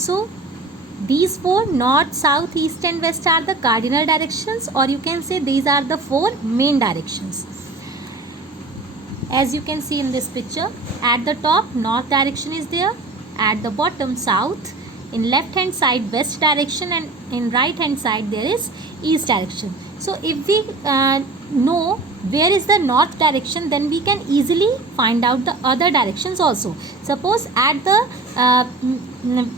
So these four, north, south, east and west, are the cardinal directions, or you can say these are the four main directions. As you can see in this picture, at the top north direction is there, at the bottom south, in left hand side west direction, and in right hand side there is east direction. So if we know where is the north direction, then we can easily find out the other directions also. Suppose at the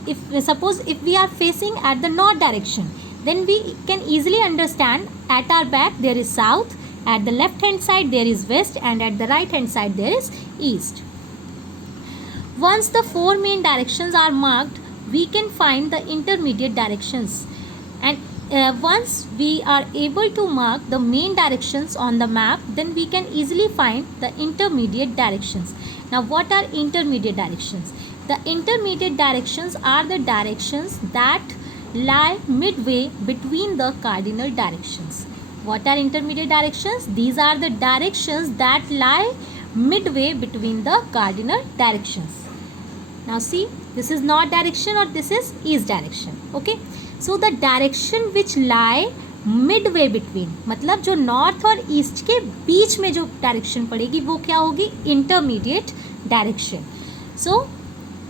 if we are facing at the north direction, then we can easily understand at our back there is south, at the left hand side there is west, and at the right hand side there is east. Once the four main directions are marked, we can find the intermediate directions, and once we are able to mark the main directions on the map, then we can easily find the intermediate directions. Now what are intermediate directions? The intermediate directions are the directions that lie midway between the cardinal directions. What are intermediate directions? These are the directions that lie midway between the cardinal directions. Now see, this is north direction or this is east direction. Okay. So the direction which lie midway between, मतलब जो north और east के बीच में जो direction पड़ेगी वो क्या होगी? Intermediate direction. So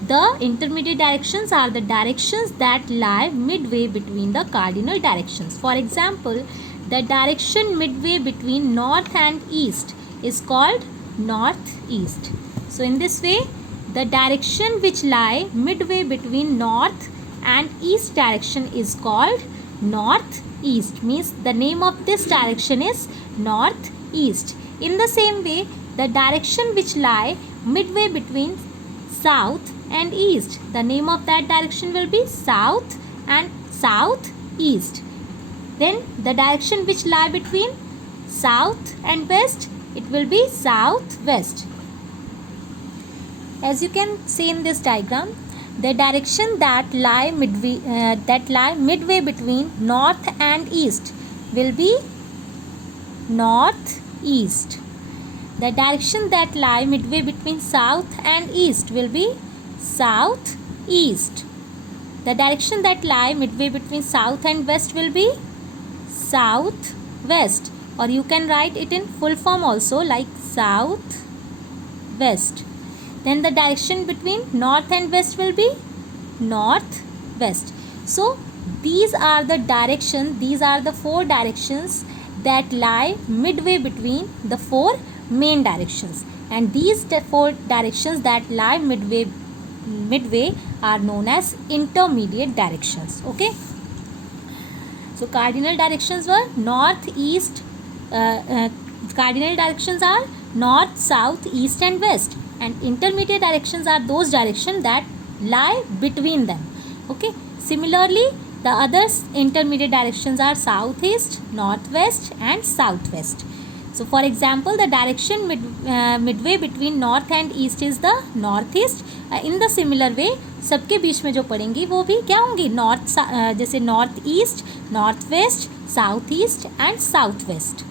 the intermediate directions are the directions that lie midway between the cardinal directions. For example, the direction midway between north and east is called northeast. So in this way, the direction which lie midway between north and east direction is called northeast. Means the name of this direction is northeast. In the same way, the direction which lie midway between south and east, the name of that direction will be south and southeast. Then the direction which lie between south and west, it will be southwest. As you can see in this diagram, the direction that lie midway between north and east will be northeast. The direction that lie midway between south and east will be southeast. The direction that lie midway between south and west will be southwest, or you can write it in full form also like southwest. Then the direction between north and west will be northwest. So these are the directions, these are the four directions that lie midway between the four main directions, and these four directions that lie midway are known as intermediate directions. Okay. So cardinal directions were northeast. Cardinal directions are north, south, east and west, and intermediate directions are those directions that lie between them. Okay. Similarly, the other intermediate directions are southeast, northwest and southwest. So for example, the direction midway between north and east is the northeast. In the similar way, सबके बीच में जो पड़ेंगी वो भी क्या होंगी? North, जैसे north east, north west, south east and south west.